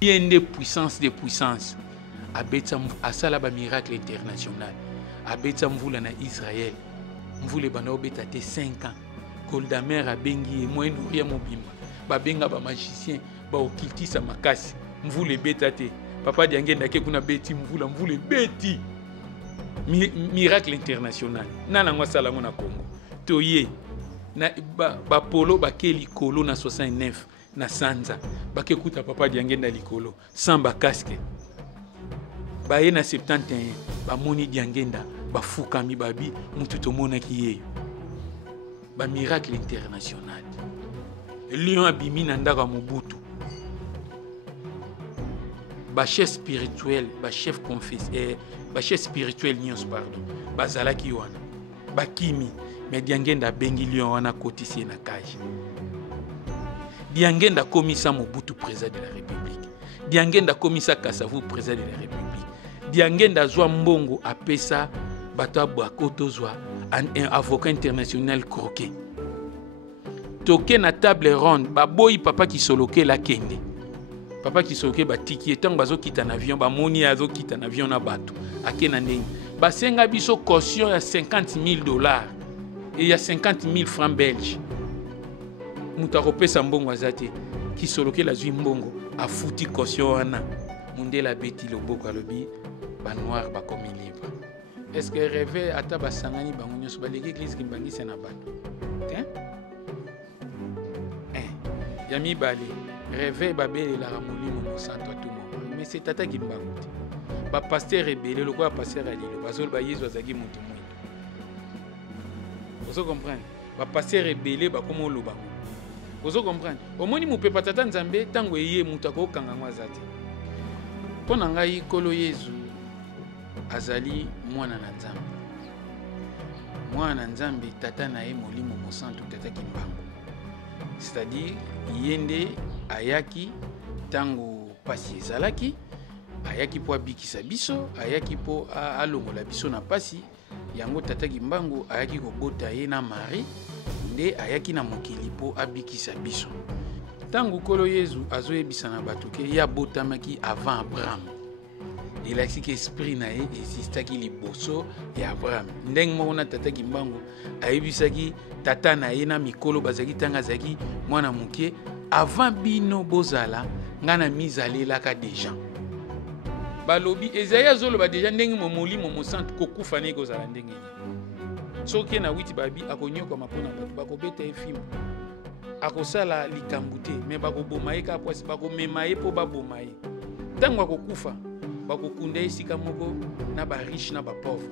Il y a une puissance de puissance. Asala ba miracle international. Abeta mvula na Israël. Mvule bana obeta te 5 ans. Goldamer abengi moyen ya mobimba. Ba benga ba magicien, ba occultiste makasi. Mvule beta te. Papa diangenda ke kuna beti mvule beti. Miracle international. Nana ngwa sala ngona Congo. Toye na ba polo ba ke likolo na 69 na Sanza. Ba ke kuta papa diangenda likolo sans ba casque. Ba ye na 71 ba moni diangenda ba fukami babi mutu to mona ki yeyo. Ba miracle international. Lion abimi na ndaka Mobutu. Ba chef spirituel, ba chef confesseur, ba chef spirituel nyos pardon. Ba zalaki wana. Ba kimi mais diangenda bengi lion wana kotisi na kaji. Diangenda komisa Mobutu président de la République. Diangenda komisa Kasavu président de la République. Diangenda zwa mbongo apesa bato abakoto zwa un avocat international croqué. Toke na table ronde ba boyi papa ki soloke la kende. Papa ki soloke ba tiki etango bazo kita na avion ba moni azo kita na avion na bato akena ndenge. Ba senga biso caution ya $50,000 et il y a 50,000 francs belges. Mutakopesa mbongo azate ki soloke la zwi mbongo afuti caution wana mundela beti loboko alobi ba noir ba comme libre. Est-ce que rêver ata ba sangani bango nyoso ba l'église ki mbangisa na bato? Hein? Yami bali rêver babele la ramolimo mo santo tout moment. Mais c'est tata ki mbango. Ba pasteur rebelle le quoi pasteur alilo bazol ba yezu azaki mutu mwindo. Vous comprenez? Ba pasteur rebelle ba komo lo bango. Vous comprenez? Omoni mu pe patata nzambe tango eye mutu ko kanga ngwazati. Pona ngai kolo yezu azali mwana na nzambe. Mwana nzambe tata na ye molimo mo santo tata ki mbango. C'est-à-dire yende ayaki tango pasi ezalaki ayaki po abikisa biso ayaki po alongola biso na pasi yango tata Kimbangu ayaki kobota ye na mari nde ayaki na mokili po abikisa biso tango kolo Yezu azoyebisa na bato ke ya botamaki avant Abraham elakisi ke esprit na ye existaki liboso ya Abraham ndenge moko na tata Kimbangu ayebisaki tata na ye na mikolo bazaki tanga zaki mwana mukie avant bino bozala ngana mizalelaka deja balobi Esaïe azoloba deja ndenge molimo mo centre kokufa ne kozala ndenge soki na witi babi akonyoka mapona bato bakobeta efimo akosala likambu te me bakoboma ye ka poasi bakomema ye po baboma ye ntango akokufa bakokunda esika moko na ba riche na ba pauvre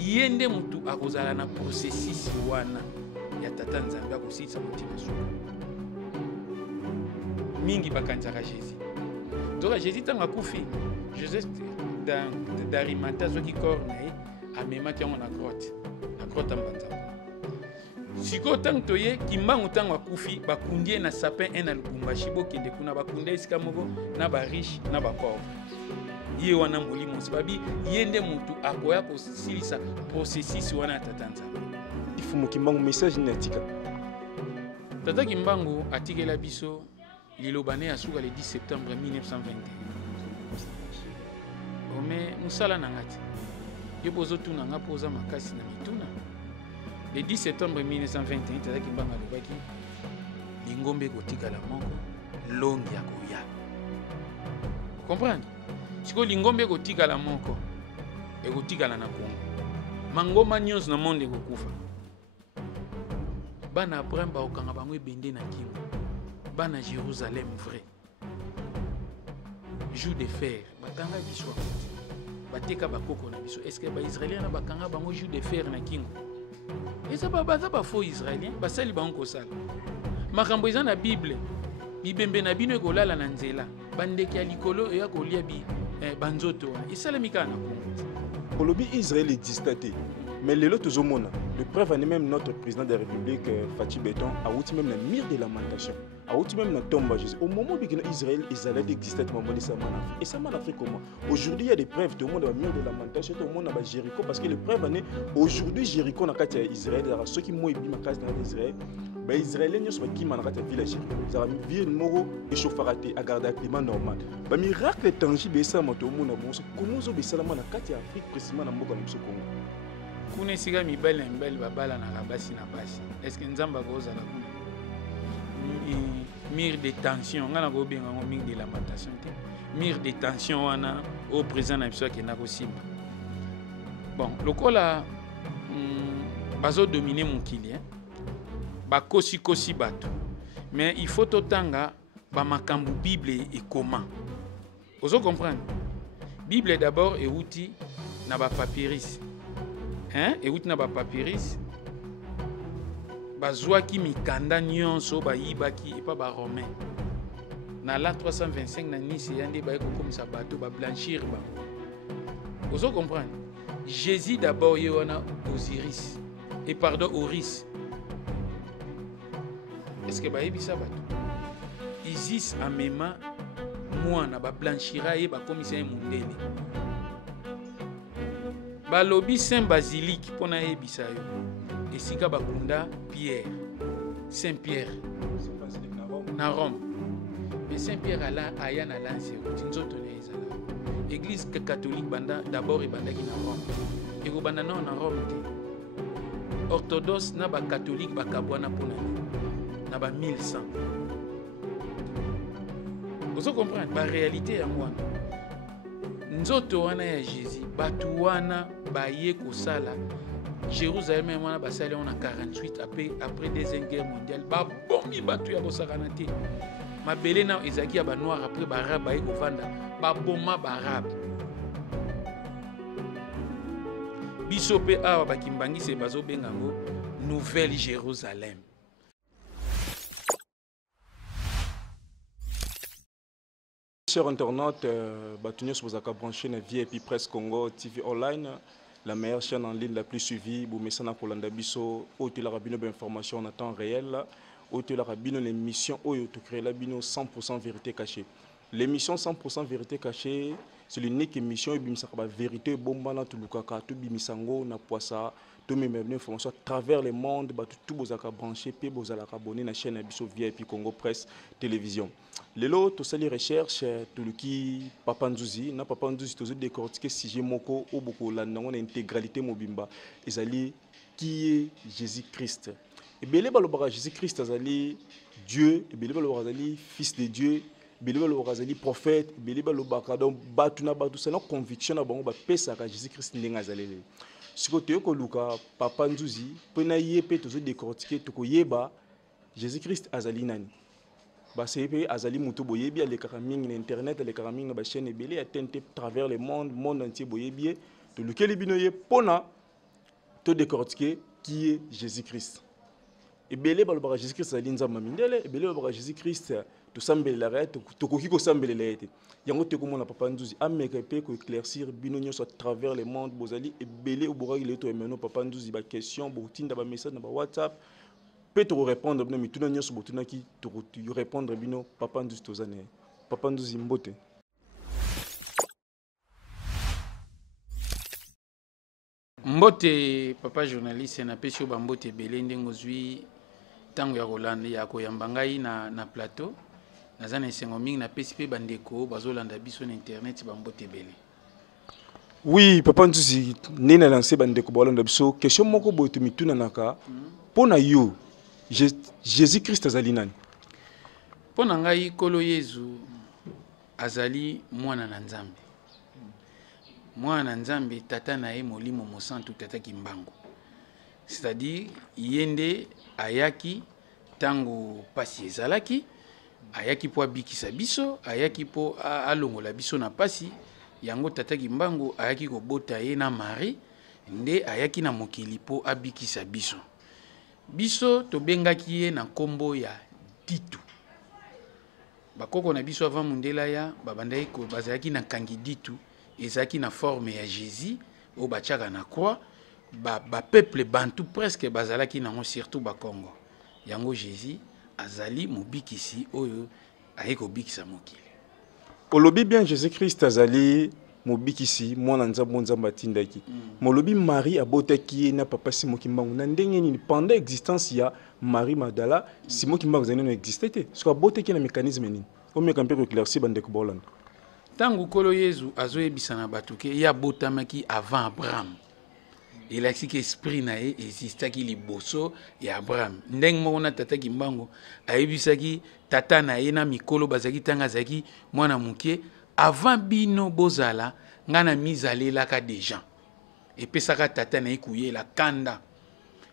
yende mutu akozala na processus wana ya tata nzambe akosilisa motima suka mingi bakanzaka Jésus donc Jésus tanga kufi Jésus d'Arimathie zoki corps na ye amemaki yango na grotte mbanzako siko tango toye Kimbangu tango akufi bakundie na sapin en na Lubumbashi bokende kuna bakunda esika moko na ba riche na ba pauvre ye wana molimo sibabi yende mutu akoya kosilisa processus wana tata nzambe ifumu Kimbangu message natika tata Kimbangu atikela biso lilobane ya suka le 10 septembre 1921 ome musala nangati yo bozo tuna nga poza makasi na mituna le 10 septembre 1921 tata Kimbangu alobaki lingombe kotikala moko longi ya koya comprendre siko lingombe kotikala moko ekotikala na Kongo mangoma nyonso na monde ekokufa bana Abraham baokanga bango ebende na kingo bana Jérusalem vrai jour de fer bakanga biso bateka bakoko na biso est-ce que ba israélien na bakanga bango jour de fer na kingo eza ba faux israélien basali bango kosala makambo eza na Bible bibembe na bino ekolala na nzela bandeki ya likolo eya kolia banzoto wana esalemi kaka na Kongo olobi Israël existe mais lelo tozomona le preuve en est même notre président de la République Fachi Beton a outi même la mire de lamentation a outi même la tombe à Jésus au moment où Israël existait au moment de sa manafrique et ça manafrique comment aujourd'hui il y a des preuves tout le monde a mire de lamentation tout le monde a Jéricho parce que le preuve en est aujourd'hui Jéricho na kati ya Israël ceux qui m'ont ébi ma case dans Israël ba israélien nyonso bakima na kati ya village ezala ville moko echauffera te agarde un climat normal ba miracle tangible esalama tomona bonso komo ozobesalama na kati ya afrique précisément na mboka na biso congo kuna esika mibali na mibali babalanaka basi na basi estce nzambe akozala kuna mire de tension ngai nakobenga yango mire de lamentation te mire de tension wana oyo président na biso akenda kosimba bon lokola bazodomine mokili bakosikosi bato mais il faut totanga bamakambo bible ekoma ozo comprendre bible d'abord euti na bapapyrus euti na bapapyrus bazwaki mikanda nyonso bayibaki epa baromain na la 325 na Nice ya nde baye kokomisa bato bablanchir bango ozo comprendre Jésus d'abord ye wana Osiris et pardon Oris est-ce que bayebisa bato Isis amema mwana bablanchira ye bakomisa ye mundele balobi Saint Basilique mpona yebisa yo esika bakunda Pierre Saint Pierre na Rome mais Saint Pierre ala aya na lanse nzoto na ezala église catholique banda d'abord ebandaki na Rome ekobanda na Rome te orthodoxe na ba catholique bakabwana mpona na ba 1100 ozo comprendre ba réalité ya mwana nzoto wana ya Jésus batu wana baye kosala Jérusalem wana basali on a 48 après deuxième guerre mondiale ba bombi batu ya bosakana te mabele na ezaki ya ba noir après ba arabe baye kovanda ba boma ba arabe biso pe awa bakimbangise bazobenga ngo Nouvelle Jérusalem. Chers internautes, Batunios vous a branché na VIP Presse Congo TV Online, la meilleure chaîne en ligne la plus suivie. Vous mettez ça pour l'andabiso, au-delà de la rabino d'information en temps réel, au-delà de la rabino l'émission, au-delà de la rabino 100% vérité cachée. L'émission 100% vérité cachée, c'est l'unique émission où la vérité bombana tout lukaka tout bimisango na poissa tout mes informations à travers le monde tout vous a branché puis vous allez abonner la chaîne Abisso VIP Congo Presse Télévision. Les lots tout ça les recherches tout le qui Papa Nzuzi na Papa Nzuzi tout décortiquer sujet moko au beaucoup la non intégralité mobimba ezali qui est Jésus Christ et belé balobara Jésus Christ azali Dieu et belé balobara azali fils de Dieu belé balobara azali prophète belé balobara donc batuna batu c'est notre conviction na bango ba pesa ka Jésus Christ ndenga azali ce côté ko luka Papa Nzuzi pena yepé tout décortiquer tout ko yeba Jésus Christ azali nani basepe azali mutu boyebi ale karamingi na internet ale karamingi na ba chaîne ebele atteinte travers le monde entier boyebi to lequel binoye pona to décortiquer qui est Jésus Christ ebele balobara Jésus Christ azali nzamba mindele ebele balobara Jésus Christ to sambela rete to koki ko sambela ete yango te komona Papa Nzuzi ameka pe ko éclaircir bino nyonso à travers le monde bozali ebele oboraki le to emeno Papa Nzuzi ba question botinda ba message na ba WhatsApp peut-être répondre bino mituna nyonso botuna ki to répondre bino Papa Nzuzi tozane Papa Nzuzi mbote mbote papa journaliste na pesio ba mbote belé ndengo zwi tango ya Rolande ya koyamba ngai na plateau nazana esengo mingi na pesi pe bandeko bazolanda biso na internet ba mbote belé. Oui Papa Nzuzi nena lancé bandeko balanda biso question moko boto mituna naka pona yo Jésus Christ azali nani? Pona ngai kolo Yesu azali mwana na Nzambe. Mwana na Nzambe tata na ye molimo mosantu tata kimbangu. C'est-à-dire yende ayaki tango pasi ezalaki ayaki po abikisa biso ayaki po alongola biso na pasi yango tata kimbangu ayaki kobota ye na Marie nde ayaki na mokili po abikisa biso. Biso tobengaki ye na kombo ya Ditu. Bakoko na biso avant mundela ya babandaki ko bazalaki na kangi Ditu ezalaki na forme ya Jésus o bachaka na croix ba peuple bantu presque bazalaki nango surtout ba Congo. Yango Jésus azali mobikisi oyo ayeko bikisa mokili. Olobi bien Jésus Christ azali mobikisi mwana nzambo nzambe atindaki molobi Marie abotaki na papa Simon Kimbangu na ndenge nini pendant existence ya Marie Magdala Simon Kimbangu zaneno existait ce ko abotaki na mécanisme nini o meka mpe ko éclaircir bande ko bolanda tangu kolo Yesu azoyebisa na bato ke ya botamaki avant Abraham elakisi ke esprit na ye existaki liboso ya Abraham ndenge moko na tata Kimbangu ayebisaki tata na ye na mikolo bazaki tanga zaki mwana mukie avant bino bozala ngana mizalelaka deja epesaka tata na ye kuyela kanda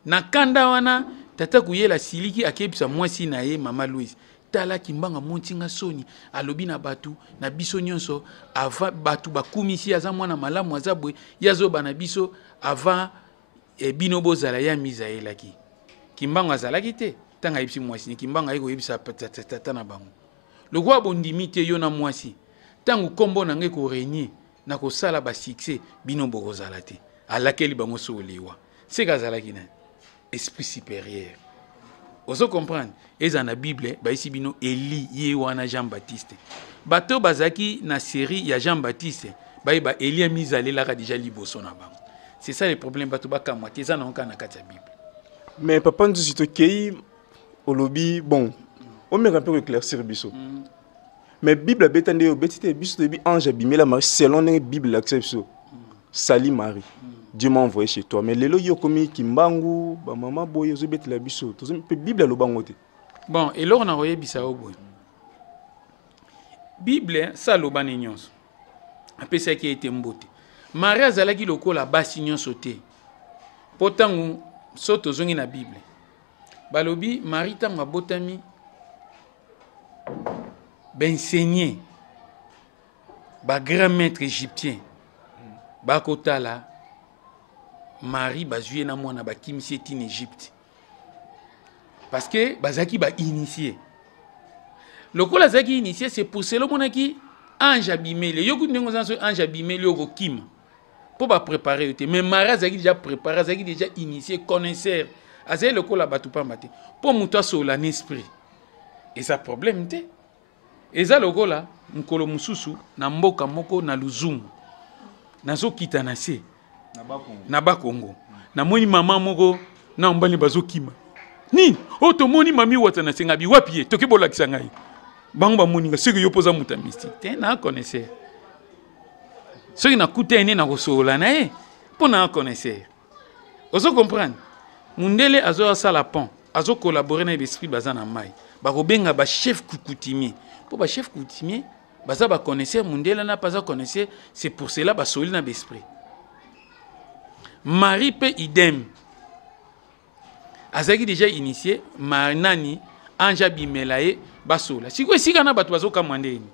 na kanda wana tata kuyela siliki akebisa mwasi na ye mama Louise tala Kimbanga montinga soni alobi na batu na biso nyonso avant batu bakumisi aza mwana malamu azabwe yazoba na biso avant bino bozala ya mizaelaki Kimbanga azalaki te tanga yebisi mwasi Kimbanga ayeko yebisa tata na bango lokwa bondimi te yo na mwasi tangu kombo na nge ko régner na ko sala ba succès bino bokozala te alakeli bango so lewa c'est kazalaki na esprit supérieur ozo comprendre eza na Bible ba isi bino Eli ye wana Jean-Baptiste bato bazaki na série ya Jean-Baptiste ba Eli mizalela ka déjà liboso na bango c'est ça le problème bato bakamwa te eza na onka na kati ya Bible mais papa ndu sito kei olobi bon on me rappelle éclaircir biso mais Bible betande yo betite biso debi ange abimela Marie selon la Bible accepte sali Marie Dieu m'a envoyé chez toi mais lelo yo komi Kimbangu ba mama boye zo betela biso to pe Bible lobango te bon et lors na oyebisa oboy Bible ça lobani nyonso apesa ki ete mbote Marie azalaki lokola basi nyonso te potangu soto zongi na Bible balobi Marie tango abotami enseigné ba grand maître égyptien ba kotala Marie bazuye na mwana ba kimisi en Égypte parce que bazaki ba initié lokola zaki initié c'est pour cela monaki ange abimeli yoku ndingo zanso ange abimeli yoko kim pour ba préparer mais Marie zaki déjà préparé zaki déjà initié connaisseur azali lokola batu pambate pour muto sola esprit et ça problème te eza lokola mukolo mususu na mboka moko na Luzungu nazo kita na se na bakongo na moni mama moko na mbali bazokima nini oto moni mami wata na senga bi wapi to ke bolakisa ngai bango ba moni nga seki yo poza muta mystique te na connaisseur seki na kutene na kosola na e pour na connaisseur ozo comprendre mundele azo sala pont azo collaborer na l'esprit bazana mai ba kobenga ba chef coutumier pour ba chef coutumier baza ba connaisseur mundele na pas connaisseur c'est pour cela ba soli na l'esprit Marie pe idem azaki déjà initié manani anja bimelaye basola siko sika na bato bazoka mwandeni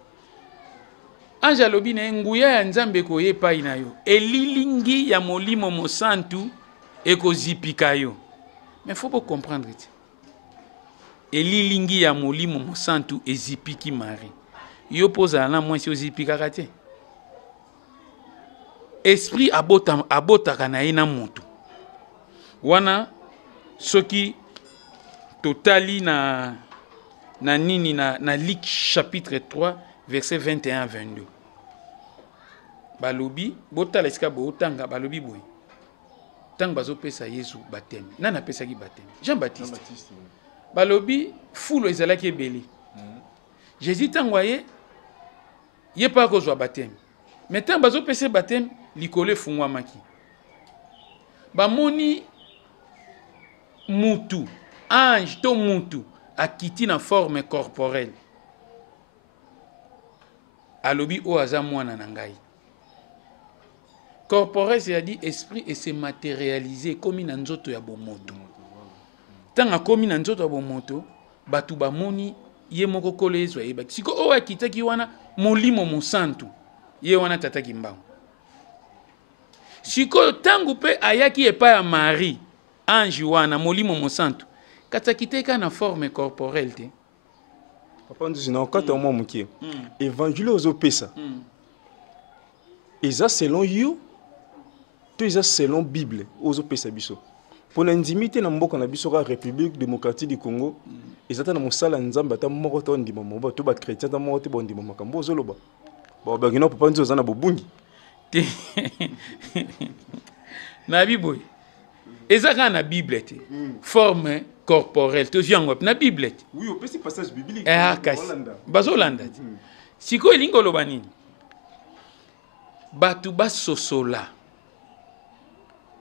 anja lobi na nguya ya nzambe ko yepa ina yo elilingi ya molimo mosantu ekozipika yo mais faut pas comprendre it elilingi ya molimo mosantu ezipiki Marie yo poza na mwasi ozipika kate esprit abotaka na ye na moto wana soki totali na nini na Luc chapitre 3 verset 21 à 22 balobi botala esika botanga balobi boy tang bazo pesa Yesu baptême nana pesaki baptême Jean-Baptiste balobi fulo ezalaki ebele Jésus tangwaye ye pa kozwa baptême mais tant bazo pesa baptême likole fungwa maki bamoni mutu ange to mutu akiti na forme corporelle alobi o aza mwana na ngai corporel c'est-à-dire esprit et se matérialiser comme na nzoto ya bomoto tanga komi na nzoto ya bomoto batu bamoni ye moko kolo yesu ayeba siko o akitaki wana molimo mosantu ye wana tataki mbango siko tangu pe ayaki epa ya Marie ange wana molimo mosantu katakiteka na forme corporelle te papa ndu na okata mwa mukie évangile ozo pesa eza selon yo to eza selon Bible ozo pesa biso pona ndimite na mboka na biso ka République démocratique du Congo ezata na mosala nzamba ta moko to ndima mbo to ba chrétien ta moko te bo ndima makambo ozo loba ba bagino papa ndu ozana bobungi na bible ezaka na bible te forme corporelle toziango na bible te oui au petit passage biblique bazolanda te sikoyo elingi oloba nini bato basosola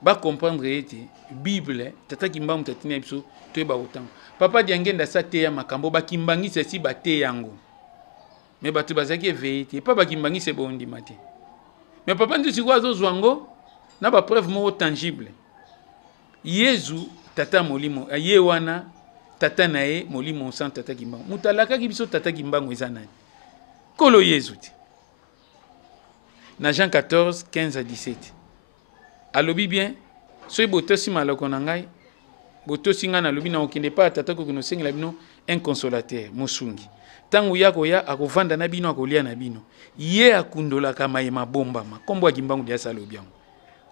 bacomprendre ete bible tata kimbangu tatina biso toyeba kotango papa diangenda sa te ya makambo bakimbangisa si bate yango me bato bazalaki eveye te epa bakimbangisa bondima te me papa ndio sikoyo azozwa yango na bapreuve moko tangible yezu tata molimo ye wana tata na ye molimo sans tata kimbangu moto alakaki biso tata kimbangu eza nani kolo yezu te na Jean 14 15 à 17 alobi bien soki botosi maloko na ngai botosi ngai nalobi na okende pa tata kokende osengela bino un consolateur mosungi ntango ya koya akovanda na bino akolia na bino ye akundolaka mayema bombama kombo ya kimbangu dia salobi yango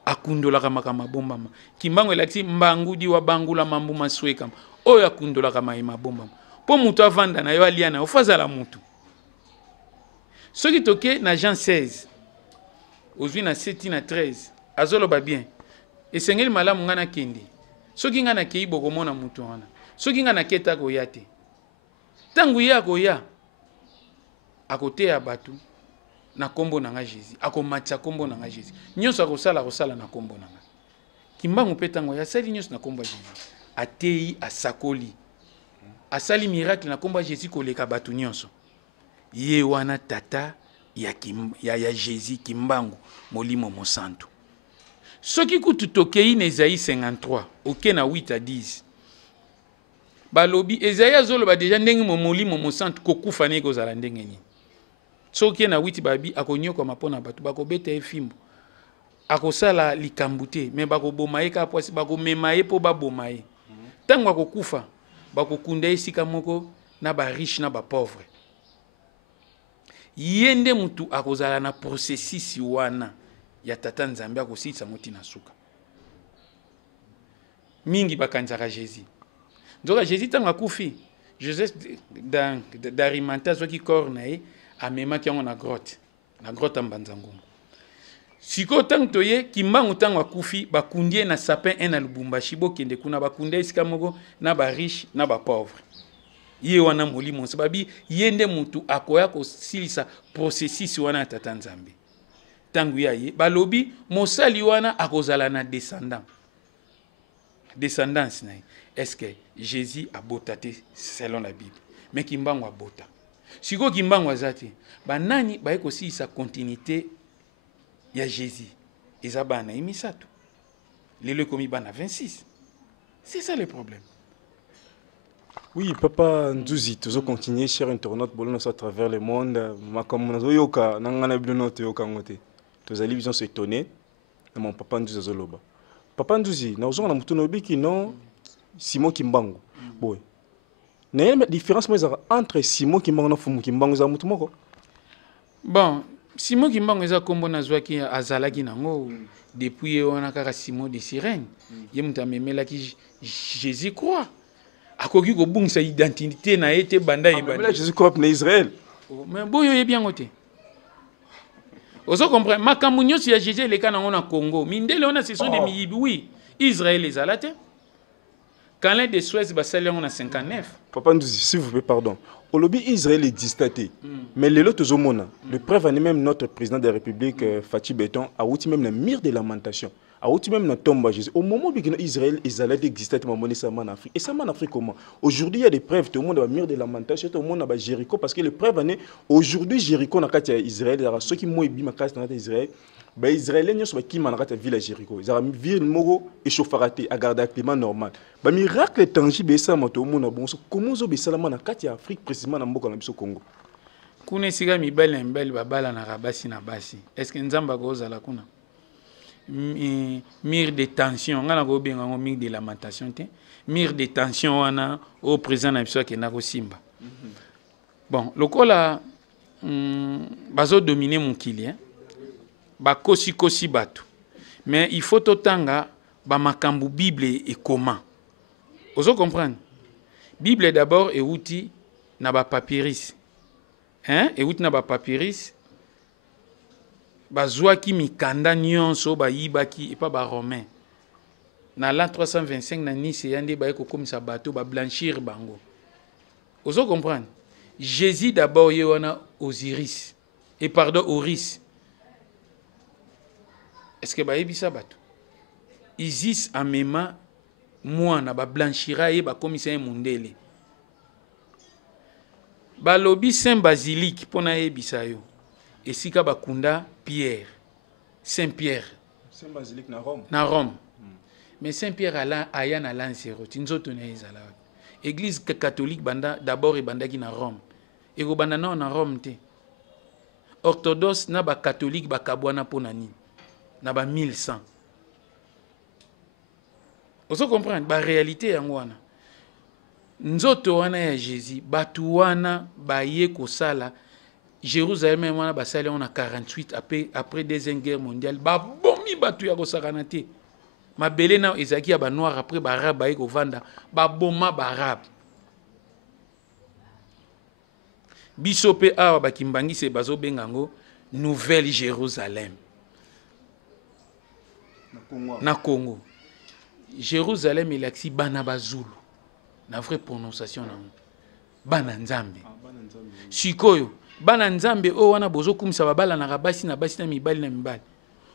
akundolaka makambo bombama kimbangu elakisi mbangudi wa bangula mambu maswekama oyo akundolaka mayema bombama po mutu avanda na yo alia na yo fazala mutu soki toke na Jean 16 ozwi na 7 na 13 azoloba bien esengeli malamu ngana kende soki ngana kei bokomona mutu wana soki ngana keta koya te tangu ya koya akoteya batu na kombo na nga Jésus akomatisa kombo na nga Jésus nyonso akosala na kombo na nga kimbangu pe tango ya sali nyonso na kombo ya Jésus atei asakoli asali miracle na kombo ya Jésus koleka batu nyonso ye wana tata ya Jésus kimbangu molimo mosantu soki kutu tokei na Esaïe 53 oke na 8 à 10 balobi Esaïe azoloba deja ndenge molimo mosantu kokufa ne kozala ndenge nini soki na 8 babi akonyoko mapona batu bakobeta efimbo akosala likambu te me bakoboma ye ka poasi bakomema ye po baboma ye tango akokufa bakokunda esika moko na ba riche na ba pauvre yende mutu akozala na processus wana ya tata nzambe akosilisa moti na suka mingi bakanzaka Jésus nzoka Jésus tanga kufi Joseph d'Arimathie zoki corps na ye amemaki yango na grotte mbanzangumu siko tango toye kimbangu tango akufi bakundie na sapin en na Lubumbashi bokende kuna bakunde esika moko na ba riche na ba pauvre ye wana molimo sababi yende mutu akoya kosilisa processus wana tata nzambe tangu ya ye balobi mosali wana akozala na descendance na ye est-ce que Jésus a botate selon la Bible mais kimbangu abota siko kimbangu azate banani baye kosilisa continuité ya Jésus eza bana imisato lelo komi bana 26 c'est ça le problème. Oui, papa Nzuzi, toujours continuer, cher internaute, bolon à travers le monde. Ma comme yoka, nangana binote yoka ngote. Tous allez vision s'étonner. Mon papa Nzuzi zoloba. Papa Nzuzi, na ozona mutuno biki non Simon Kimbangu. Boy. Na yema différence moi entre Simon Kimbangu na Fumu Kimbangu za mutu moko. Bon, Simon Kimbangu eza kombo na zwaki azalaki nango depuis on kaka Simon de Sirène. Ye mutu amemelaki Jésus croix. Akoki ko bungisa identité na été banda et banda. Jésus croit na Israël. Mais boyo ye bien ngote. Ozo comprendre makambu nyonso ya Jésus le kana ngona Congo. Mindele ona ce sont des miyibi oui. Israël les alate. Quand l'un des Suez basali on a 59. Papa nous s'il vous plaît pardon. Au lobby Israël existait. Mais les autres homona, le preuve en même notre président de la République Fachi Beton a outil même la mire de lamentation. A outil même la tombe à Jésus. Au moment où Israël existait en Afrique. Et ça en Afrique comment? Aujourd'hui il y a des preuves, tout le monde a mire de lamentation, tout le monde a Jéricho parce que les preuves aujourd'hui Jéricho n'a qu'à Israël, il y a ceux qui m'ont ébi ma case dans Israël. Les Israéliens ne sont pas qui manquent la ville à Jéricho. Ils ont une ville moro et chauffarate à garder un climat normal. Le miracle tangible ça moto mon bon comment zo besalama na kati ya Afrique précisément na mboka na biso Congo. Kuna siga mibale mbele babala na rabasi na basi. Est-ce que nzamba kozala kuna? Mire de tension ngana ko benga ngo mire de lamentation te. Mire de tension wana au président na biso ke na ko simba. Bon, lokola bazo dominer mon kili ba kosi batu. Mais il faut totanga ba makambu Bible et comment. Vous comprenez? Bible d'abord et outil na ba papyrus. Hein? Et outil na ba papyrus. bazwaki mikanda nyonso bayibaki epa baromain na l'an 325 na Nice yande baye kokomisa bato bablanchir bango. Ozo comprendre? Jésus d'abord ye wana Osiris et pardon Oris. Est-ce que bayebisa bato? Isis amema mwana bablanchira ye bakomisa ye mundele. Balobi Saint Basilique pona yebisa yo. Esika bakunda Pierre, Saint Pierre. Saint Basilique na Rome. Na Rome. Mais Saint Pierre aya na lancero, tinzoto na ezala. Église catholique banda d'abord e bandaki na Rome. Et ko banda na Rome te. Orthodoxe na ba catholique ba kabwana pona ni. Na ba 1100. Oso comprendre ba réalité yango wana. Nzoto wana ya Jésus, batu wana baye kosala Jérusalem wana basali on a 48 après deuxième guerre mondiale ba bomi batu ya kosakana te. Mabele na ezaki ya ba noir après ba arabe baye kovanda ba boma ba arabe. Biso pe awa bakimbangise bazo bengango Nouvelle Jérusalem. Na Congo. Jérusalem elaksi bana bazulu. Na vraie prononciation na bana nzambe. Sikoyo bana nzambe o wana bozo kumisa babala na basi na basi na mibali na mibali.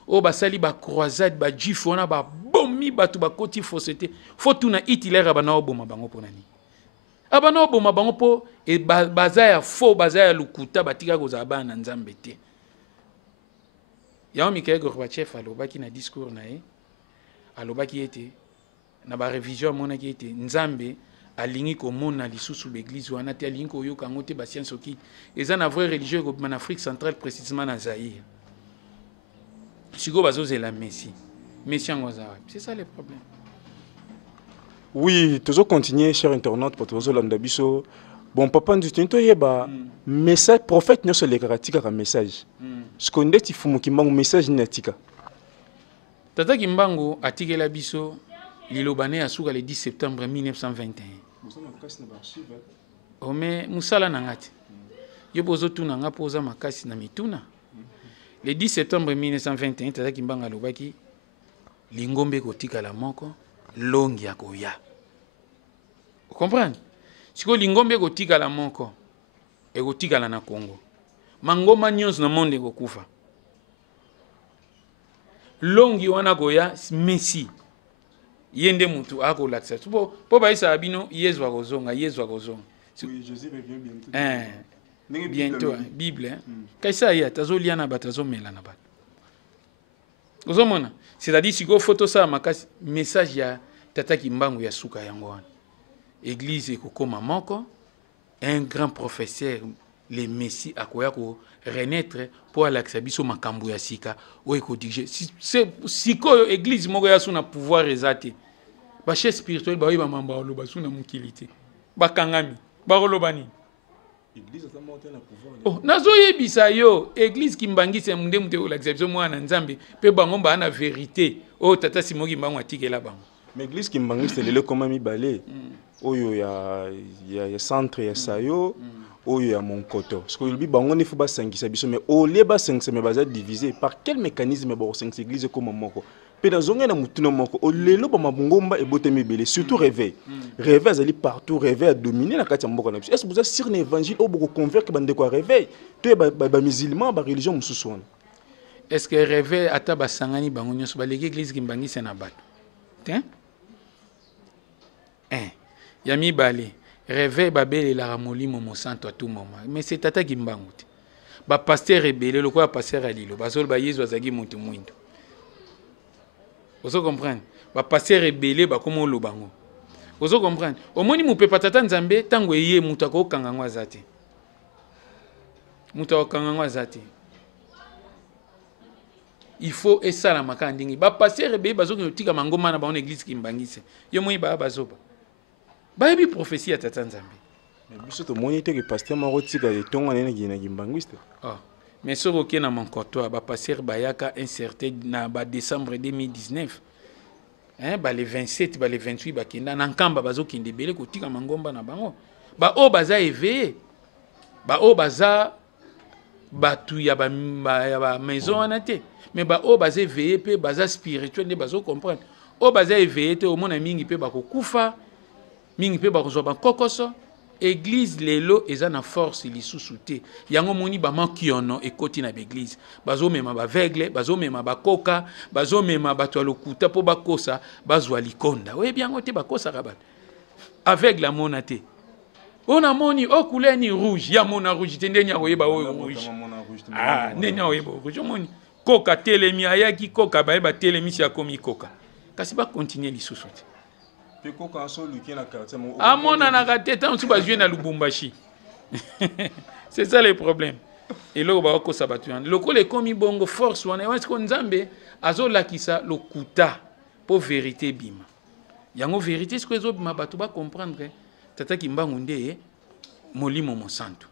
O basali ba croisade ba juif wana ba bomi batu ba koti fausseté. Faut tuna Hitler abana oboma bango ponani. Abana oboma bango po e bazaya faux bazaya lukuta batika ko za bana nzambe te. Yao Mikhail Gorbatchev alobaki na discours na ye. Alobaki ete na ba révision mona ki ete nzambe alingi komona lisusu l'église wana te alingi koyoka ngo te ba science oki eza na vrai religieux en Afrique centrale précisément na Zaïre. Siko bazozela Messi. Messi ngoza. C'est ça le problème. Oui, toujours continuer cher internaute pour toujours landa biso. Bon papa ndito yeba message prophète nyoso le karatika ka message. Ce qu'on dit fumu kimbangu message natika. Tata Kimbangu atikela biso lilobane asuka le 10 septembre 1921. Ome musala nangati. Yo bozo tuna nga poza makasi na mituna. Le 10 septembre 1921 Tata Kimbangu alobaki lingombe kotika la moko longi akoya. Vous comprenez? Siko lingombe kotika la moko e kotika la na Congo. Mangoma nyonso na monde kokufa. Longi wana koya Messi. Yende mutu ako laksa. Po ba isa abino Yesu akozonga. Oui, Jésus revient bientôt. Bientôt Bible hein. Kaisa ya tazo liana batazo melana bat. Ozomona. C'est-à-dire siko photo ça makasi message ya Tata Kimbangu ya suka yango wana. Église ekokoma moko un grand professeur le Messie akoya ko renaître pour alaksa biso makambo ya sika o ekodige sikoyo église moko ya suna pouvoir ezate ba chef spirituel ba yiba mamba oloba suna mukilité bakangami ba kolobani église ta monter na pouvoir oh nazo yebisa yo église kimbangise munde mute olaksa biso mwana nzambe pe bango ba na vérité o tata simoki mbango atikela bango mais église kimbangise lelo koma mibale oyo ya centre ya sayo oyo ya monkoto parce que le bango ne faut pas sangisa biso mais au lieu ba sangisa mais baza divisé par quel mécanisme ba sangisa église comme moko pe na zonga na mutuna moko o lelo ba mabungomba e botemi belé surtout réveil réveil azali partout réveil a dominer la kati mboka na biso est-ce que vous avez sur l'évangile au beaucoup convaincre bande quoi réveil to ba musulman ba religion mususu wana est-ce que réveil ata ba sangani bango nyoso ba l'église kimbangisa na bato hein Yami Bale, réveil babel la ramolimo mo santo à tout moment. Mais c'est Tata Kimbangu. Ba pasteur rebelle, le quoi pasteur alilo, bazol ba Yesu azagi muntu mwindo. Vous comprenez? Ba pasteur rebelle ba komo lo bango. Vous comprenez? Omoni mu pe patata nzambe tango eye mutu ko kangangwa zate. Mutu ko kangangwa zate. Il faut esa la makandingi. Ba pasteur rebelle bazo ko tika mangoma na ba on église kimbangise. Yo moi ba bazoba. Bayebi prophétie à Tata Nzambe. Mais biso to moni te que pasteur moko tika etonga nene gina gimbangwiste. Ah. Mais soko ke na mon koto ba pasteur bayaka incertain na ba décembre 2019. Hein ba le 27 ba le 28 ba kenda na nkamba bazo kinde belé ko tika mangomba na bango. Ba o baza éveillé. Ba o baza batu ya ba maison wana te mais ba o baza éveillé pe baza spirituel nde bazo comprendre o baza éveillé te omona mingi pe bakokufa mingi pe bakozwa bakokoso église lelo eza na force lisusu te yango moni bamakiono ekoti na baeglise bazomema baveugle bazomema bakoka bazomema bato ya lokuta mpo bakosa bazwa likonda oyebi yango te bakosaka bato aveugle amona te on a moni o couleur ni rouge ya mona rouge te ndenya oyeba oyo rouge ndenya oyeba rouge moni koka telemi ayaki koka bayeba telemi si akomi koka kasi ba continuer lisusu te pe koka aso luki na quartier mo amona na kate tant su ba jouer na Lubumbashi c'est ça le problème et là ba ko sabatu lokole komi bongo force wana est-ce que nzambe azolakisa lokuta po vérité bima yango vérité ce que zo bima bato ba comprendre tata Kimbangu nde molimo mosantu.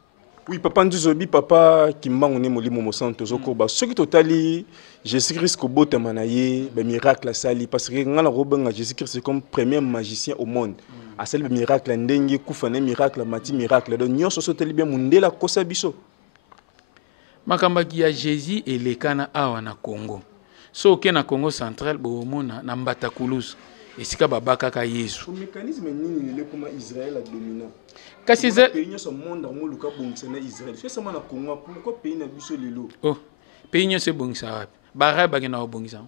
Oui, papa Nduzobi, papa Kimbangu ne molimo mosantu zokoba. Ce qui totali Jésus-Christ ko bota manaye, be miracle sali parce que ngala robenga Jésus-Christ c'est comme premier magicien au monde. A sali be miracle ndenge kufane miracle mati miracle donc nyonso soteli bien mundela kosa biso. Makamba ki ya Jésus et lekana awa na Congo. So ke na Congo central bo mona na mbata Koulouse. Esika babaka ka Yesu. Le mécanisme nini le comment Israël a dominant. Kasi za pays nyonso monde ngo luka bongisa na Israël. C'est ça na Congo pourquoi pays na biso lelo. Oh, pays nyonso bongisa wapi? Barabe bagena bongisa.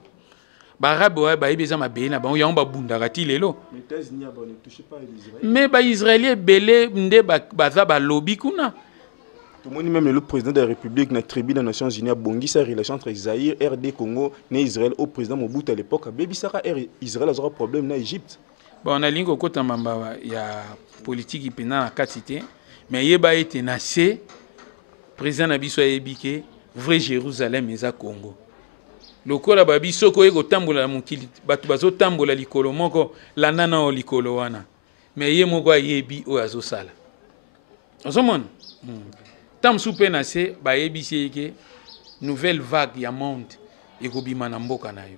Barabe wa ba ibeza mabé na bango yango babundaka ti lelo. Les États-Unis ba ne touche pas l'Israël. Mais ba Israélien belé nde baza ba lobby kuna. Tout le monde même le président de la République na tribune des Nations Unies a bongi sa relation entre Zaïre, RD Congo, et Israël au président Mobutu à l'époque. Baby Sara Israël a un problème na Égypte. Bon on a lingo kota mamba ya politique ipena na katité mais yeba été nassé président na biso yebike vrai Jérusalem eza Congo. Lokola ba biso ko eko tambola mukili batu bazo tambola likolo moko la nana o likolo wana. Mais ye moko yebi o azo sala. Ozomon. Tam soupe na se ba yebisi ke nouvelle vague ya monde ekobima na mboka na yo.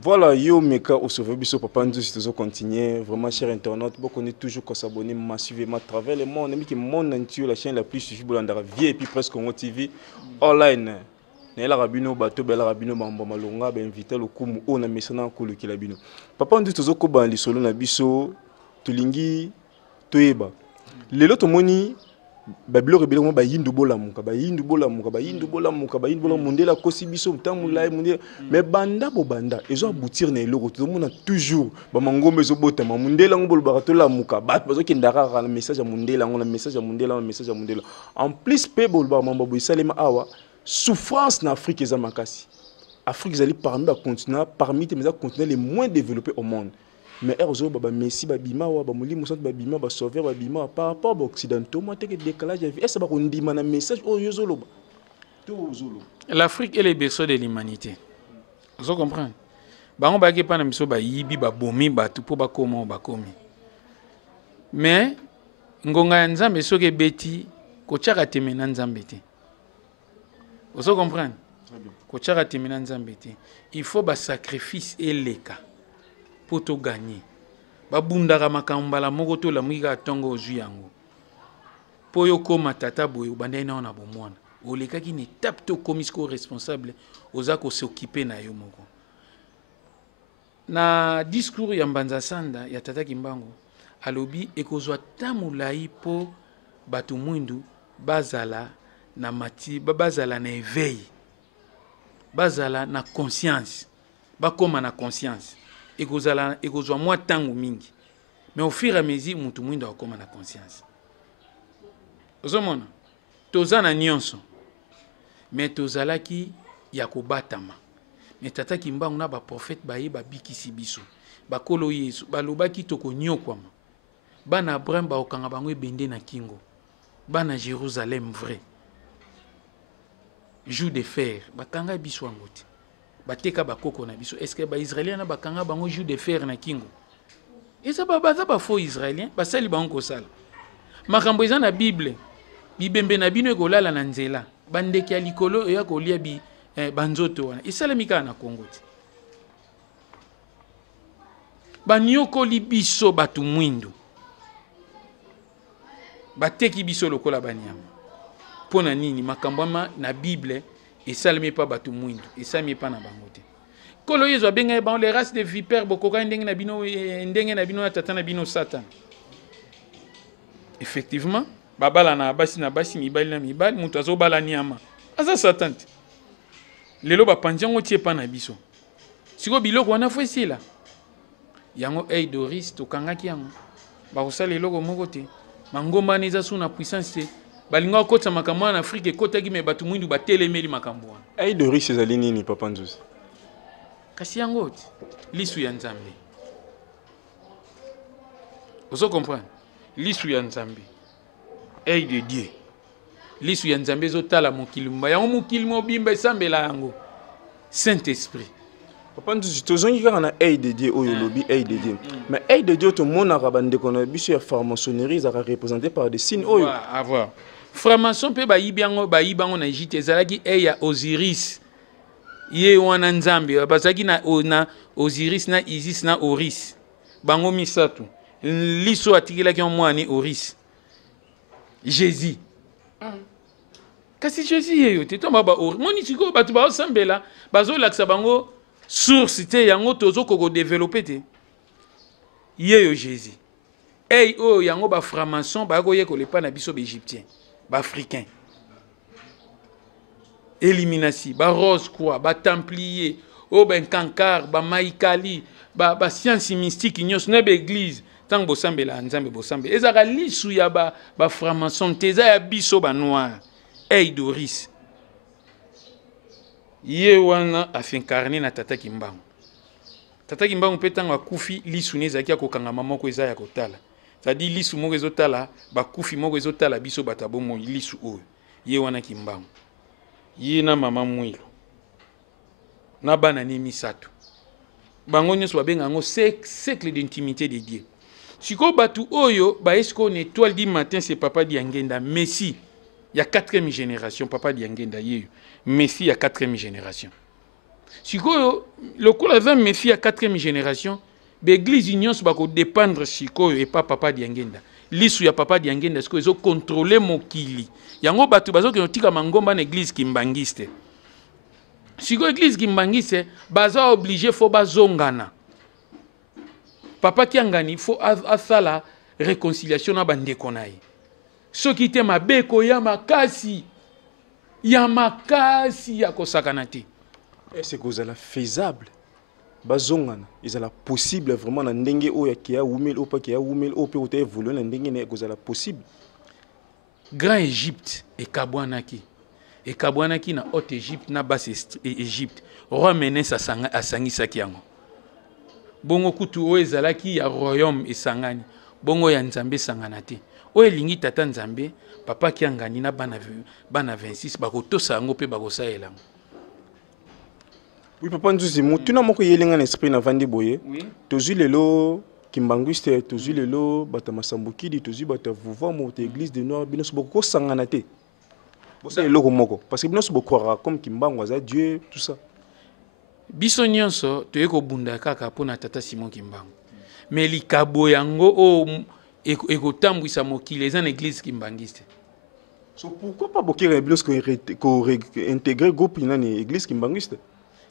Voilà, yo meka au sauver biso papa Ndu si toujours continuer vraiment cher internaute beaucoup on est toujours qu'on s'abonner massivement à travers le monde mais que monde entier la chaîne la plus suivie bolandara vie et puis presque Congo TV online. Na la rabino bato bela rabino bamba malonga ba inviter le kumu o na mesana ko le kilabino. Papa Ndu toujours ko ba lisolo na biso tulingi toyeba. Lelo to moni babilo rebelo mo ba yindu bolamuka mundela kosi biso mtamula mundela mais banda bo banda ezo aboutir na eloko to mona toujours ba mangombe ezo botama mundela ngobolo barato la muka bat bazo kindara na message ya mundela ngona message ya mundela en plus pe bol ba mamba bo isalema awa souffrance na Afrique eza makasi Afrique ezali parmi ba continent parmi les continents les moins développés au monde. Mais erzo baba Messi babima wa ba mulimo sant babima ba sauver babima par rapport aux occidentaux moi te que décalage de vie est-ce ba ko ndima na message o yozolo to zolo. L'Afrique est le berceau de l'humanité. Vous comprenez? Ba on ba ke pa na miso ba yibi ba bomi ba tu po ba komo ba komi. Mais ngonga ya Nzambe soke beti ko tshaka temena Nzambe te. Vous comprenez? Ko tshaka temena Nzambe te. Il faut ba sacrifice eleka. Pour te gagner. Babundaka makambala moko to la mwika tongo ozwi yango. Po yo koma tata boyo bandai na ona bomwana. Olekaki ni tape to komisko responsable oza ko s'occuper na yo moko. Na discours ya Mbanza Sanda ya tata Kimbangu alobi ekozwa tamulai po batu mwindu bazala na mati bazala na éveil. Bazala na conscience. Bakoma na conscience. Ekozwa mwa tangu mingi mais au fur et à mesure mutu mwindo akoma na conscience ozomona toza na nyonso mais tozalaki ya kobatama mais tata Kimbangu na ba prophète baye babikisi biso bakolo Yesu balobaki tokonyokwama bana Abraham baokanga bango ebende na kingo bana Jérusalem vrai jour de fer bakanga biso angote bateka bakoko na biso est-ce que ba israélien na bakanga bango jour de fer na kingo eza ba faux israélien basali bango kosala makambo eza na bible bibembe na bino ekolala na nzela bandeki ya likolo ya kolia banzoto wana esalemi kaka na Congo ti banyokoli biso batu mwindu bateki biso lokola banyama pona nini makambo na Bible esalemi pa batu mwindu esalemi pa na bango te kolo yezo abenga ba les races de vipères bokoka ndenge na bino ya tata na bino Satan. Effectivement babala na basi mibali na mibali mutu azobala niama aza Satan te lelo bapanjango tie pa na biso siko biloko wana fo esila yango Doris tokangaki yango bakosala eloko moko te mangomba neza suna puissance te balinga kota makambo na Afrique ekotaki me batu mwindu batelemeli makambo wana Doris ezali nini papa Nzuzi kasi yango te lisu ya Nzambe ozo comprendre lisu ya Nzambe de Dieu lisu ya Nzambe ezotala mokili mba yango mokili mobimba esambela yango Saint-Esprit papa Nzuzi tozongi kaka na de Dieu oyo lobi de Dieu mais de Dieu tomonaka bandeko na biso ya franc-maçonnerie ezaka représenté par des signes oyo avoir franc-maçon pe bayibango na Égypte ezalaki ya Osiris ye wana Nzambe bazaki na Osiris na Isis na Oris bango misatu liso atikilaki omwani Oris Jésus kasi Jésus yeyo te to baba moni siko batu ba osambela bazolakisa bango source te yango tozo koko développer te yeyo Jésus oyo yango ba franc-maçon ba koye ko lepa na biso égyptien ba africain élimination ba rose croix ba templier ben kankar ba maïkali ba science mystique nyos na église tant bosambela Nzambe bosambe ezaka lisu ya ba franc-maçon teza ya biso ba noir Doris ye wana afincarné na tata Kimbangu pe tango akufi lisu nezaki akokanga moko eza ya kotala c'est-à-dire lisu moko ezotala bakufi moko ezotala biso batabo mo lisu oyo ye wana Kimbangu ye na mama mwilo na bana ni misato bango nyonso babenga ngo cercle d'intimité de Dieu siko batu oyo esko une étoile du matin c'est papa Diangenda Messi il y a 4e génération papa Diangenda yeyo Messi il y a 4e génération siko le coup la 20 Messi il y a 4e génération l'église union bako dépendre siko et pas papa Diangenda lisu ya papa Diangenda siko ezo contrôler mokili yango batu bazo ke tika mangomba na église kimbangiste siko église kimbangiste baza obligé fo bazongana papa Kiangani faut asala réconciliation na bandeko na ye soki te mabeko ya makasi ya kosakana te est-ce que vous allez faisable bazongana ezala possible vraiment na ndenge oyo ya wumel opa ki ya wumel ope ote évoluer na ndenge ne ezala possible Grand Égypte ekabwanaki na Haute Égypte na Basse Égypte roi Ménès asangisaki yango bongo kutu oyo ezalaki ya royaume esangani bongo ya Nzambe esangana te oyo elingi tata Nzambe papa Kiangani na bana 26 bakotosa yango pe bakosalela yango. Oui papa Nzuzi mutuna moko yelinga na esprit na vandi boye tozwi lelo Kimbanguiste tozwi lelo bata Masambukidi tozwi bata Vouva mo te église de Noir bino boko sangana te bosa eloko moko parce que bino boko comme Kimbangu aza Dieu tout ça biso nyonso toyeko bunda kaka pona tata Simon Kimbangu mais likabo yango o ekotambwisa mokili eza na église Kimbanguiste. So pourquoi pas bokira bilos ko intégrer groupe na église Kimbanguiste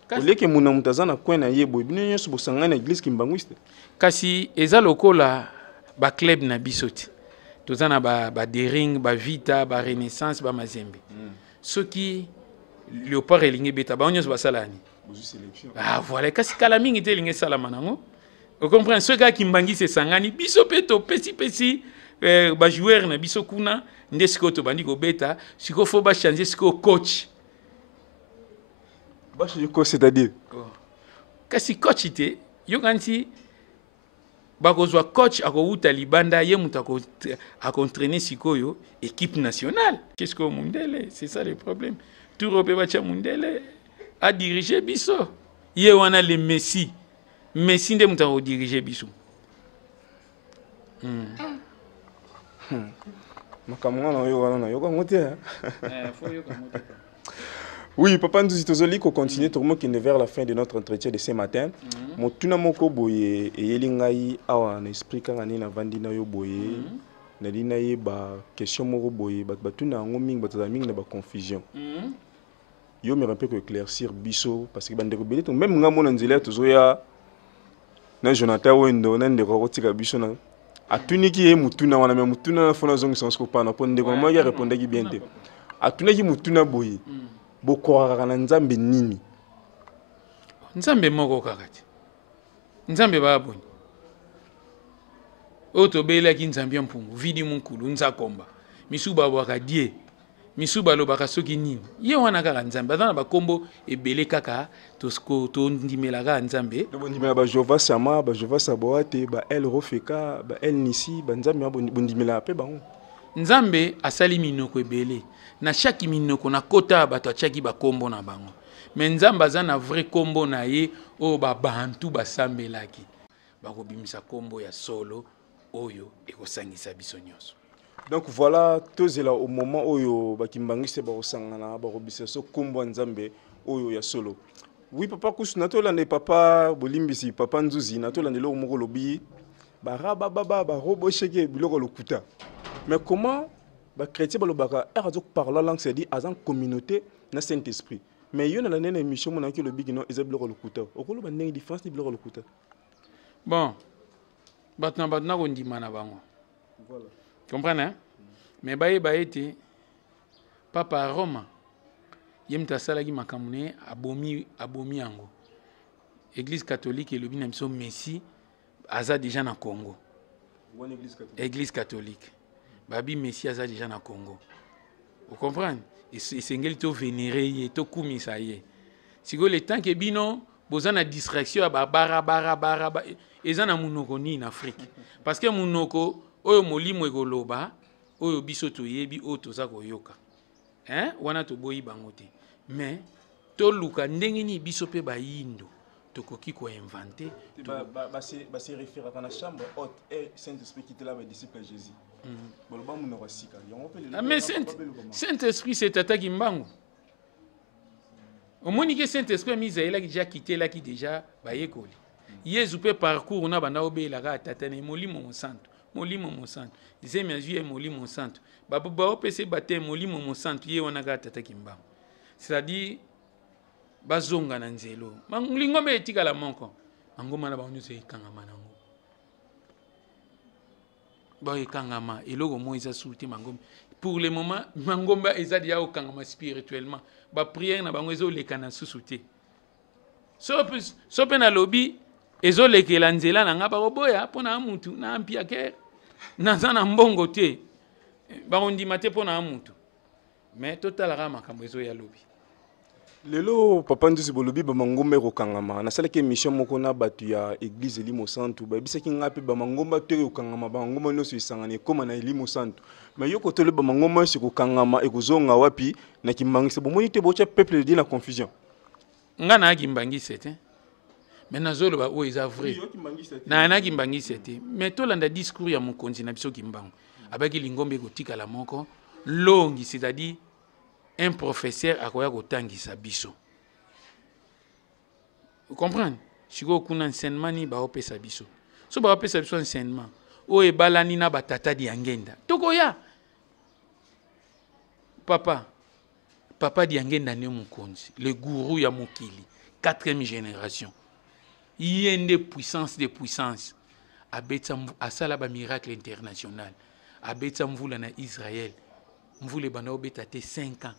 oleke muna mutazana kwena yebo bino nyonso bosangana église Kimbanguiste kasi eza lokola ba club na bisoti tozana ba Dering ba Vita ba Renaissance ba Mazembe soki Léopard elingi beta ba nyonso basalani voilà kasi kala mingi te elingi salama nango vous comprenez ce gars Kimbanguiste sangani biso peto pesi ba joueur na biso kuna ndesiko to bandi ko beta siko fo ba changer siko coach c'est-à-dire kasi coach te yo kanti bakozwa coach akouta libanda ye muta ko entraîner sikoyo équipe nationale qu'est-ce que Mundele c'est ça le problème tout robé bacha Mundele a diriger biso ye wana le Messi nde muta ko diriger biso makamwana yo wana na yo ko moté faut yo ko moté. Oui, papa Nzuzi tozoli ko continuer tout le monde qui est vers la fin de notre entretien de ce matin. Mo tuna moko boye eyelingai awa na esprit kanga ni na vandi na yo boye. nali na ye ba question moko boye batuna yango mingi batala mingi na ba confusion yo me un peu éclaircir biso parce que bandeko belé to même nga mona nzela tozoya na Jonathan Wendo na ndeko kotika biso na atuniki ye mutuna wana me mutuna fona zongi sans kopana po ndeko mo ya répondaki bien te atunaki mutuna boye bokoraka na nzambe nini nzambe moko kakati nzambe baboni oto belaki nzambe mpungu vidi munkulu nzakomba misuba bwakadie misuba lobaka soki nini ye wana kaka nzambe azana bakombo ebele kaka to ndimelaka nzambe to ndimela ba Jova Sama ba Jova Saboate ba El Rofeka ba El Nisi ba nzambe bondimela pe bango nzambe asali minoko ebele na chaque minoko na kota bato achaki bakombo na bango mais nzambe azana vrai kombo na ye o ba bantu basambelaki bakobimisa kombo ya solo oyo ekosangisa biso nyonso. Donc voilà, tous là au moment où bakimbangise ba osangana ba robisa so kombo nzambe oyo ya solo. Oui papa kusu natola ne papa bolimbisi papa nzuzi natola ne lo moko lobi ba raba baba ba robo sheke biloko lokuta. Mais comment ba chrétien ba lobaka erazo parler langue c'est dit azan communauté na Saint-Esprit. Mais yo na la nene émission mon ki lobi non ezab biloko lokuta. Okolo ba ndenge différence di biloko lokuta. Bon. Batna ko ndima na bango. Voilà. Comprenez hein? Mais baye papa Roma yemta salaki makamune abomi yango. Église catholique et le binam so Messi aza déjà na Congo. Église catholique. Babi Messi aza déjà na Congo. Vous comprenez? Et sengeli to vénérer to kumisa ye. Siko le temps que bino bozana distraction bara ezana munoko ni en Afrique. Parce que munoko oyo molimo egoloba oyo biso toyebi oyo toza koyoka. Hein? Wana to boyi bango te. Mais to luka ndenge ni biso pe ba yindo tokoki ko inventer ba se référer à la chambre haute et Saint-Esprit qui était là avec disciples Jésus. Mais Saint-Esprit c'est tata kimbango. Au moins que Saint-Esprit Misaël a déjà quitté là qui déjà ba yekoli. Yesu pe parcours na banda obela ka tata ne molimo mon santo. Molimo mon santo. Disait mais Dieu molimo mon santo. Ba opese baté molimo mon santo ye wana ka tata kimbango. C'est-à-dire bazonga na nzelo. Manglingo etika la monko. Angoma na ba onyo se kangama nango. Ba kangama eloko mo isa souti mangoma. Pour le moment mangomba eza dia o kangama spirituellement. Ba prière na bango ezo lekana susute. So pe na lobby ezo lekela nzela na nga ba boya pona mutu na ampia ke na zana mbongo te. Ba ondima te pona mutu. Mais total ra makambo ezo ya lobby. Lelo papa nduzi bolobi ba mangomba ko kangama na sala ke mission moko na batu ya église Elimo Santo ba bisaki ngape ba mangomba te ko kangama ba mangomba no isangane koma na Elimo Santo mais yoko tole ba mangomba se ko kangama e kozonga wapi na kimbangise bo monite bo cha peuple de na confusion nga na kimbangise te mais nazolo ba o eza vrai na kimbangise te mais to landa discours ya mokonzi na biso kimbango abaki lingombe ko tika la moko longi c'est-à-dire un professeur akoya kotangisa biso. Vous comprenez? Siko kuna enseignement ni ba opesa biso. So ba opesa biso enseignement. O e balani na batata di angenda. Tokoya. Papa di angenda ne mukonzi, le gourou ya mokili, 4e génération. Yende puissance de puissance. Abetsa asala ba miracle international. Abetsa mvula na Israël. Mvule bana obeta te 5 ans.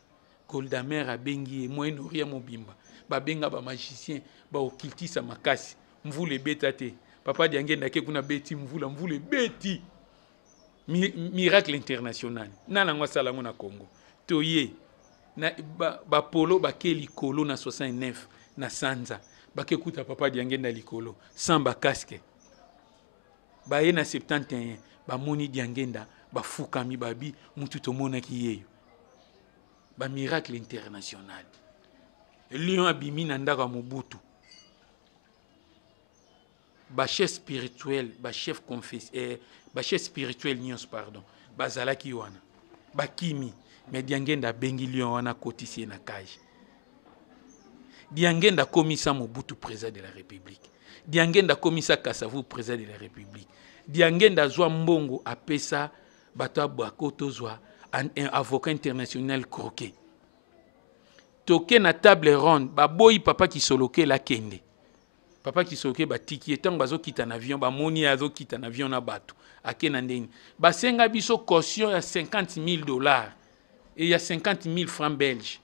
Goldamer a bengi Moyen-Orient mobimba. Ba benga ba magicien ba okiltisa makasi. Mvule beta te. Papa di angenda ke kuna beti mvula beti. Miracle international. Nana ngwa sala ngona Congo. Toye na ba polo ba ke likolo na 69 na Sanza. Ba ke kuta papa di angenda likolo sans ba casque. Ba ye na 71 ba moni di angenda ba fukami babi mutu to mona ki yeyo. Ba miracle international. Lion abimi na ndaka Mobutu. Ba chef spirituel, ba chef ba chef spirituel nyos pardon. Ba zalaki wana. Ba kimi mais diangenda bengi lion wana kotisi na cage. Diangenda komisa Mobutu président de la République. Diangenda komisa Kasavu président de la République. Diangenda zwa mbongo apesa bato abwako tozwa un avocat international croqué toke na table ronde baboyi papa Kisoloke la kende papa Kisoloke batiki etango bazokita na avion bamoni azokita na avion na bato ake na ndeni basenga biso caution ya $50,000 et ya 50,000 francs belges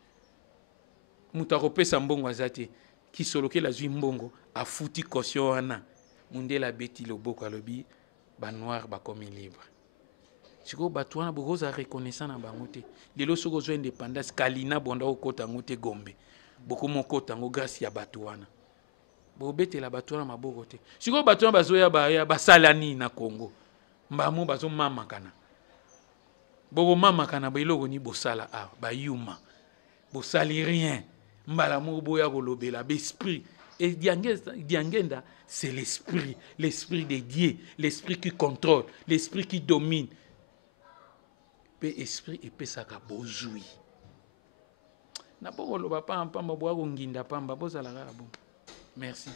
mutu akopesa mbongo aza te Kisoloke lazwi mbongo afuti caution wana mundela beti loboko alobi banoir bakomi libre siko bato wana bokoza reconnaissant na bango te lelo soko ozwa indépendance kalina bonda okota yango te Gombe bokomi okota yango grâce ya bato wana bobetela bato wana maboko te siko bato wana bazoya basala nini na Congo mbamo bazomamakana bokomamakana bailoko ni bosala awa bayuma bosali rien mbala moko boya kolobela besprit et Diangenda c'est l'esprit de Dieu, l'esprit qui contrôle, l'esprit qui domine. Pe esprit et pe saka bozui. Na poko loba pamba boa nginda pamba bozala bon. Merci.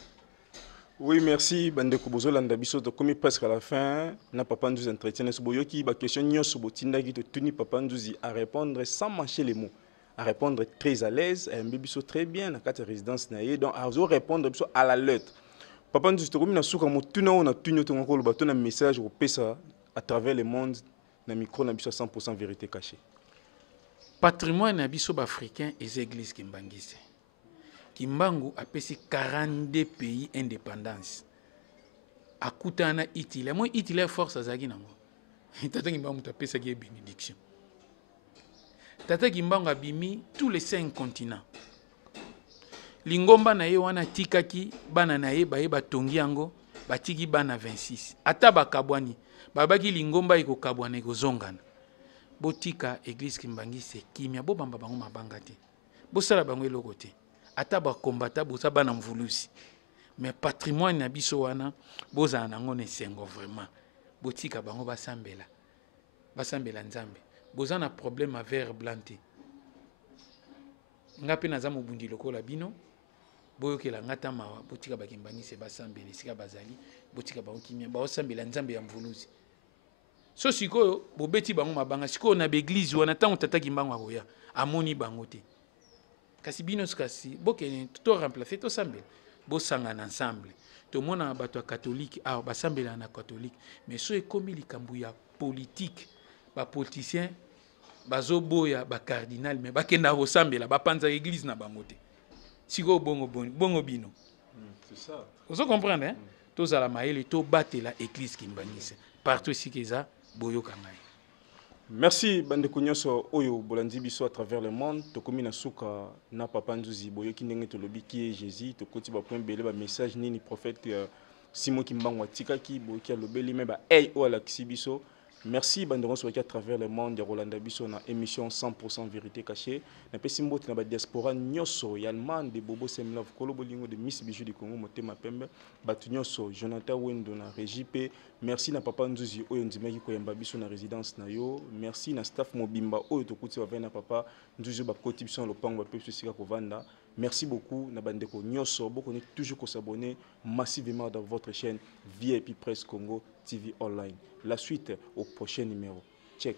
Oui, merci. Bandeko bozolanda biso to komi presque à la fin. Na papa nous entretien so boyoki ba question nyoso botinda ki to tuni papa nous à répondre sans mâcher les mots. À répondre très à l'aise, un biso très bien na carte résidence na donc à répondre biso à la lettre. Papa nous to komi na suka motuna on a tuni to ngolo bato na message au pesa à travers le monde na micro na biso 100% vérité cachée. Patrimoine na biso africain et église kimbangise. Kimbangu a pesi 42 pays indépendance. Akutana Italie. Moi Italie force azaki nango. Tata Kimbangu ta pesa ki bénédiction. Tata Kimbangu abimi tous les 5 continents. Lingomba na ye wana tikaki bana na ye baye batongi yango batiki bana 26. Ata bakabwani babaki lingomba iko kabwana iko zongana. Botika église kimbangise kimia bo bamba bango mabanga te. Bo sala bango eloko te. Ata ba kombata boza bana mvulusi. Mais patrimoine na biso wana boza nango ne sengo vraiment. Botika bango basambela. Basambela nzambe. Boza na problème à verre blanc te. Ngape naza mobundi lokola bino. Boyokela ngata mawa botika bakimbangise basambela sika bazali botika bango kimia ba osambela nzambe ya mvulusi. So sikoyo bobeti bango mabanga sikoyo na beglise wana tango tata Kimbangu akoya amoni bango te. Kasi bino kasi bokene to remplacer to sambela bo sangana ensemble to mona bato catholique a basambela na catholique mais so ekomi likambu ya politique ba politicien bazoboya ba cardinal mais bakenda ko sambela ba panza église na bango te siko bongo bino c'est ça vous comprenez hein to zala maele to batela église kimbangise partout sikeza boyoka ngai. Merci bandeko nyonso oyo bolandi biso à travers le monde tokomi na suka na papa Nzuzi boyoki ndenge tolobi ki Jésus tokoti ba point belé ba message nini prophète Simon Kimbangu atikaki boyoki alobeli me ba ay o ala kibiso. Merci bandeko nyonso à travers le monde ya Rolanda biso na émission 100% vérité cachée na pesi mbote na ba diaspora nyonso ya Allemagne de Bobo Semlove Kolo Bolingo de Miss Bijou du Congo Motema Pembe batu nyonso Jonathan Wendo na RGP. Merci na papa Nzuzi oyo ndimaki ko yamba biso na résidence na yo. Merci na staff mobimba oyo tokuti ba na papa Nzuzi ba koti biso na lopango ba pepsi sika kovanda. Merci beaucoup na bandeko nyonso boko ni toujours ko s'abonner massivement dans votre chaîne VIP Presse Congo TV Online. La suite au prochain numéro. Check.